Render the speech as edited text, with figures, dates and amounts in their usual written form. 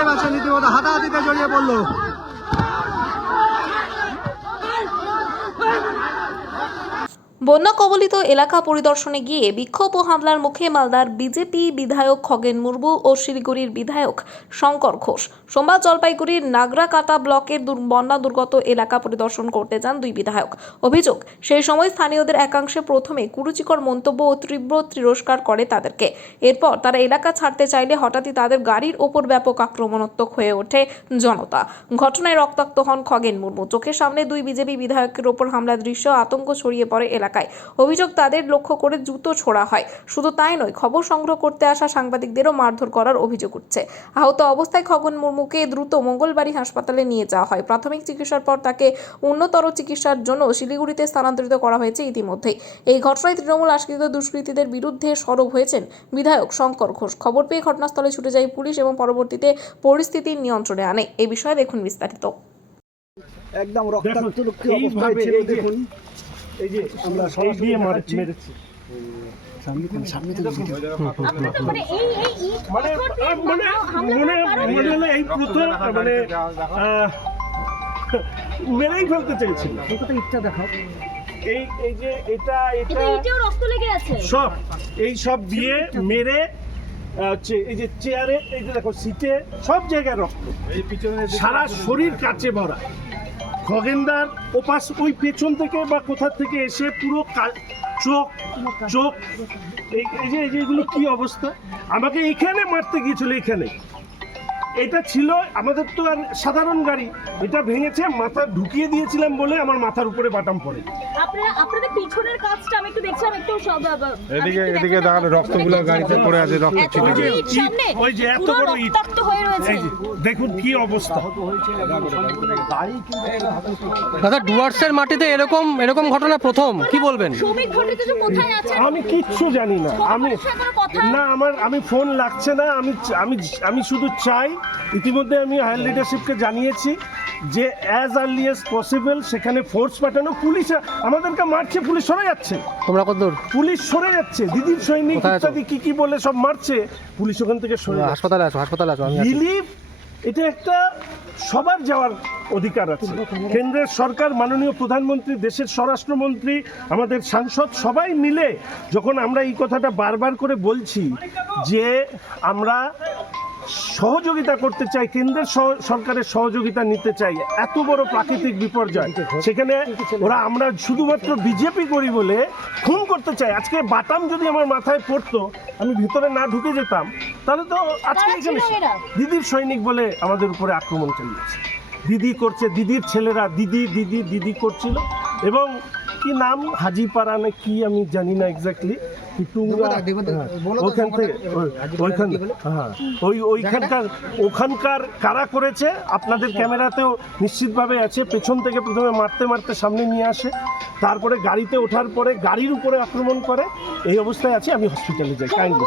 দেখতে পাচ্ছেন রীতিমতো হাতাহাতিতে জড়িয়ে পড়লো। বন্যা কবলিত এলাকা পরিদর্শনে গিয়ে বিক্ষোভ ও হামলার মুখে মালদার বিজেপি বিধায়ক খগেন মুর্মু ও শিলিগুড়ির বিধায়ক শঙ্কর ঘোষ। সোমবার জলপাইগুড়ির নাগরাকাটা ব্লকের বন্যা দুর্গত এলাকা পরিদর্শন করতে যান দুই বিধায়ক। অভিযোগ, সেই সময় স্থানীয়দের একাংশে প্রথমে কুরুচিকর মন্তব্য ও তীব্র তিরস্কার করে তাদেরকে। এরপর তারা এলাকা ছাড়তে চাইলে হঠাৎই তাদের গাড়ির ওপর ব্যাপক আক্রমণাত্মক হয়ে ওঠে জনতা। ঘটনায় রক্তাক্ত হন খগেন মুর্মু। চোখের সামনে দুই বিজেপি বিধায়কের ওপর হামলার দৃশ্য আতঙ্ক ছড়িয়ে পড়ে এলাকায়। অভিযোগ, তাদের লক্ষ্য করে জুতো ছোড়া হয়। শুধু তাই নয়, খবর সংগ্রহ করতে আসা সাংবাদিকদেরও মারধর করার অভিযোগ উঠছে। আহত অবস্থায় খগেন মুর্মুকে দ্রুত মঙ্গলবাড়ি হাসপাতালে নিয়ে যাওয়া হয়। প্রাথমিক চিকিৎসার পর তাকে উন্নতর চিকিৎসার জন্য শিলিগুড়িতে স্থানান্তরিত করা হয়েছে ইতিমধ্যেই। এই ঘটনায় তৃণমূল আশ্রিত দুষ্কৃতীদের বিরুদ্ধে সরব হয়েছেন বিধায়ক শঙ্কর ঘোষ। খবর পেয়ে ঘটনাস্থলে ছুটে যায় পুলিশ এবং পরবর্তীতে পরিস্থিতি নিয়ন্ত্রণে আনে। এই বিষয়ে দেখুন বিস্তারিত। একদম রক্তাক্ত অবস্থায় ছিল, দেখুন এই যে আমরা সরাসরি মেরেছি। এই প্রথম মেরেই ফেলতে চেয়েছিল। এই যে এটা সব এই সব দিয়ে মেরে এই যে চেয়ারে, এই যে দেখো সিটে, সব জায়গায় রক্ত, সারা শরীর কাচে ভরা। খগেনদার ওপাশ ওই পেছন থেকে বা কোথা থেকে এসে পুরো চোখ চোখ এই যে এগুলো কি অবস্থা। আমাকে এখানে মারতে গিয়েছিল, এখানে। এটা ছিল আমাদের তো আর সাধারণ গাড়ি, এটা ভেঙেছে, মাথা ঢুকিয়ে দিয়েছিলাম বলে আমার মাথার উপরে বাটাম পড়ে। আপনাদের পিছনের কাজটা আমি একটু দেখছিলাম, একটু সব এদিকে দাঁড়ানো রক্তগুলো গাড়িতে পড়ে আছে, রক্ত ছিটে ওই যে এত বড় ইট হয়ে রয়েছে, দেখুন কি অবস্থা। দাদা, ডুয়ার্সের মাটিতে এরকম ঘটনা প্রথম, কি বলবেন? আমি কিচ্ছু জানি না, আমি ফোন লাগছে না। আমি শুধু চাই, ইতিমধ্যে আমি হায়ার লিডারশিপকে জানিয়েছি যে অ্যাজ আর্লি অ্যাজ পসিবল সেখানে ফোর্স পাঠানো। পুলিশ আমাদেরকে মারছে, পুলিশ সরে যাচ্ছে। তোমরা কতদূর? পুলিশ সরে যাচ্ছে, দিদির সৈনিক ইত্যাদি কি বলে সব মারছে, পুলিশ ওখান থেকে সরে যাচ্ছে। হাসপাতালে আছো। রিলিফ এটা একটা সবার যাওয়ার অধিকার আছে। কেন্দ্রের সরকার, মাননীয় প্রধানমন্ত্রী, দেশের স্বরাষ্ট্রমন্ত্রী, আমাদের সাংসদ, সবাই মিলে যখন আমরা এই কথাটা বারবার করে বলছি যে আমরা সহযোগিতা করতে চাই, কেন্দ্রের সরকারের সহযোগিতা নিতে চাই, এত বড় প্রাকৃতিক বিপর্যয়, সেখানে আমরা শুধুমাত্র বিজেপি করি বলে খুন করতে চাই। আজকে বাটাম যদি আমার মাথায় পড়তো, আমি ভিতরে না ঢুকে যেতাম, তাহলে তো আজকে এখানে দিদির সৈনিক বলে আমাদের উপরে আক্রমণ চালিয়েছে। দিদি করছে, দিদির ছেলেরা দিদি করছিল। এবং কি নাম, হাজিপাড়া না কি আমি জানি না এক্স্যাক্টলি, ওখানকার কারা করেছে আপনাদের ক্যামেরাতেও নিশ্চিতভাবে আছে। পেছন থেকে প্রথমে মারতে সামনে নিয়ে আসে, তারপরে গাড়িতে ওঠার পরে গাড়ির উপরে আক্রমণ করে। এই অবস্থায় আছে, আমি হসপিটালে যাই কাইন্ডলি।